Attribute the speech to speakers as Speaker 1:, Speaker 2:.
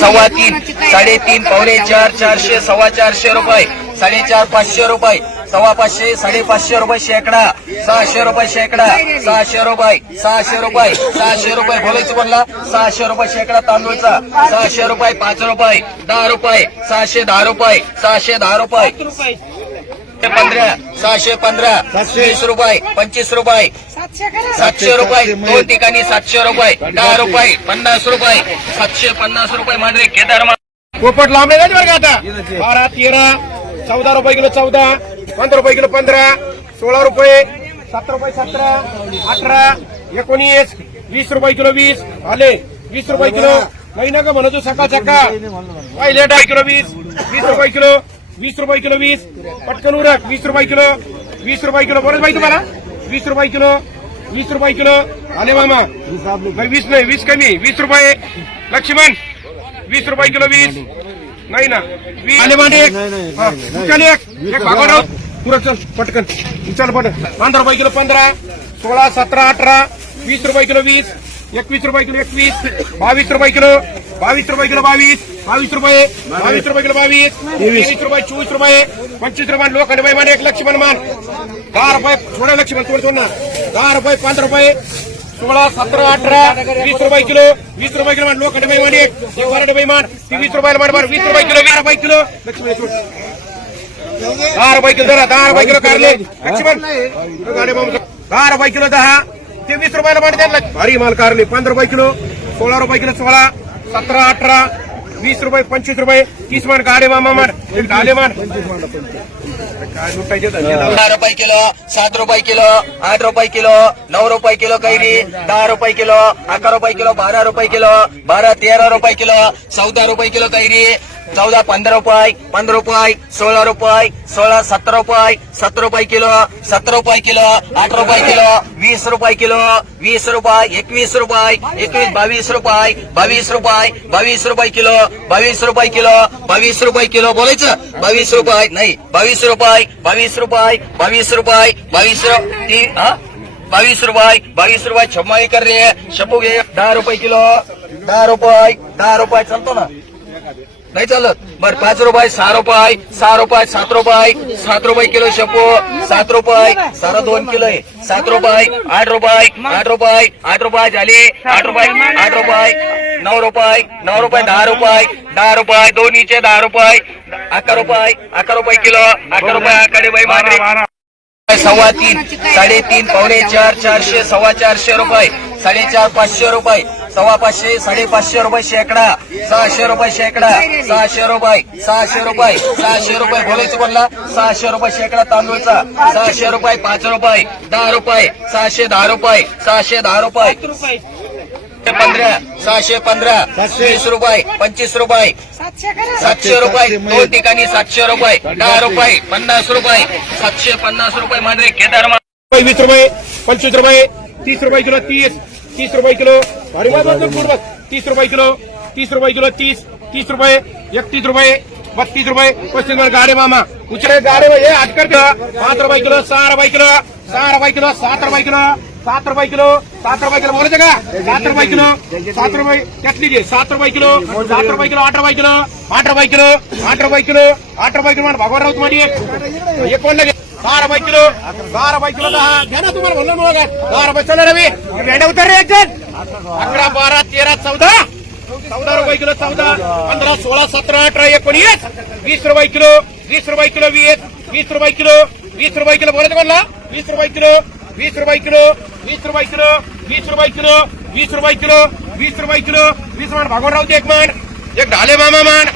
Speaker 1: सव्वा तीन साडेतीन पावणे चार चारशे सव्वा चारशे रुपये साडेचार पाचशे रुपये सव्वा पाचशे साडेपाचशे रुपये शेकडा सहाशे रुपये शेकडा सहाशे रुपये सहाशे रुपये सहाशे रुपये बोलायचं बोलला सहाशे रुपये शेकडा तांदूळचा सहाशे रुपये पाच रुपये दहा रुपये सहाशे दहा रुपये सहाशे दहा रुपये. पंधरा सहाशे पंधरा वीस रुपये पंचवीस रुपये. सातशे रुपये. दोन ठिकाणी सातशे रुपये दहा रुपये पन्नास रुपये. सातशे पन्नास रुपये मांडरे केदार
Speaker 2: पोपट लांबले बरं आता? बारा तेरा चौदा रुपये किलो चौदा पंधरा रुपये किलो पंधरा सोळा रुपये सतरा रुपये सतरा अठरा एकोणीस वीस रुपये किलो वीस आले. वीस रुपये किलो. नाही ना का म्हणतो सकाळ सकाळ. पहिले दहा किलो वीस वीस रुपये किलो. वीस रुपये किलो वीस. पटकन उरक. वीस रुपये किलो. वीस रुपये किलो. बरंच बाई तुम्हाला? वीस रुपये किलो. वीस रुपये किलो. आले मामा. नाही वीस नाही वीस कमी. वीस रुपये. लक्ष्मण वीस रुपये किलो वीस. नाही ना. वीस. आले मांडे एक. भागवराव पुरं चल पटकन. चल पटकन. पंधरा रुपये किलो पंधरा. सोळा सतरा अठरा. वीस रुपये किलो वीस. एकवीस रुपये किलो एकवीस. बावीस रुपये किलो बावीस रुपये किलो बावीस. बावीस रुपये बावीस रुपये किलो बावीस. तेवीस रुपये चोवीस रुपये पंचवीस रुपये बाई मान एक लक्ष्मण मान. दहा रुपये थोडा लक्ष्मण थोडं थोडं ना दहा रुपये पंधरा रुपये सोळा सतरा अठरा वीस रुपये किलो वीस रुपये किलो मान बाई मान एक बारा रुपये मान वीस रुपयाला मान मान वीस रुपये किलो वीस रुपये किलो. लक्ष्मण. दहा रुपये किलो दहा रुपये किलो कारले. लक्ष्मण. दहा रुपये किलो दहा. ते वीस रुपयाला मांडते. भारी माल कारले. पंधरा रुपये किलो. सोळा रुपये किलो सोळा. सतरा अठरा. वीस रुपये पंचवीस रुपये. तीस मान गाडे मामा मान एक ढाले मान
Speaker 1: दहा रुपये किलो सात रुपये किलो आठ रुपये किलो नऊ रुपये किलो कैरी दहा रुपये किलो अकरा रुपये किलो बारा रुपये किलो बारा तेरा रुपये किलो चौदा रुपये किलो कैरी चौदा पंधरा रुपये पंधरा रुपये सोळा रुपये सोळा सतरा रुपये सतरा रुपये किलो सतरा रुपये किलो आठ रुपये किलो वीस रुपये किलो वीस रुपये एकवीस रुपये एकवीस बावीस रुपये बावीस रुपये बावीस रुपये किलो बावीस रुपये किलो बावीस रुपये किलो बोलायचं बावीस रुपये नाही बावीस रुपये बावीस रुपये बावीस रुपये बावीस रुपये ती- हा? बावीस रुपये बावीस रुपये छमाई कर रे शपू घे दहा रुपये किलो दहा रुपये दहा रुपये चालतो ना नाही चालत. बर पाच रुपये सहा रुपये सहा रुपये सात रुपये सात रुपये किलो शपो सात रुपये सारा दोन किलो आहे. सात रुपये आठ रुपये आठ रुपये आठ रुपये झाले आठ रुपये आठ रुपये नऊ रुपये नऊ रुपये दहा रुपये दहा रुपये दोन्हीचे दहा रुपये अकरा रुपये अकरा रुपये किलो अकरा रुपये अकरा बाई मांडरे सव्वा तीन साडेतीन पावणे चार चारशे सव्वा चारशे रुपये साडेचार पाचशे रुपये. सव्वा पाचशे साडेपाचशे रुपये शेकडा सहाशे रुपये शेकडा सहाशे रुपये सहाशे रुपये सहाशे रुपये बोलायचं बोलला सहाशे रुपये शेकडा तांदूळचा सहाशे रुपये पाच रुपये दहा रुपये सहाशे दहा रुपये सहाशे दहा रुपये. पंधरा सहाशे पंधरा वीस रुपये पंचवीस रुपये. सातशे रुपये दोन ठिकाणी सातशे रुपये दहा रुपये पन्नास रुपये सातशे पन्नास रुपये मांडरे केदार
Speaker 2: वीस रुपये पंचवीस रुपये तीस रुपये किलो तीस. तीस रुपये किलो अरे वा, बस, बस, बस, बस. तीस रुपये किलो तीस रुपये किलो तीस तीस रुपये एकतीस रुपये बत्तीस रुपये पस्तीस रुपये गाडे मामा उचले गाडे हे अटकर पाच रुपये किलो सहा रुपये किलो सहा रुपये किलो सात रुपये किलो सात रुपये किलो सात रुपये किलो बोलायचं का सात रुपये किलो सात रुपये त्यातली घे सात रुपये किलो सात रुपये किलो आठ रुपये किलो आठ रुपये किलो आठ रुपये किलो आठ रुपये किलो भागवत तुम्हाला एक एक कोणला घे दहा रुपये किलो दहा रुपये किलो दहा घ्या ना तुम्हाला म्हणलं मग दहा रुपये चला रवी भेंड्या उतर रे एक जण अकरा बारा तेरा चौदा चौदा रुपये किलो चौदा पंधरा सोळा सतरा अठरा एकोणीस वीस रुपये किलो वीस रुपये किलो वीस वीस रुपये किलो वीस रुपये किलो बोलायचं म्हणला वीस रुपये किलो वीस रुपये किलो वीस रुपये किलो वीस रुपये किलो वीस रुपये किलो वीस रुपये किलो वीस मान भागवत राहू दे एक मान एक ढाले मामा मान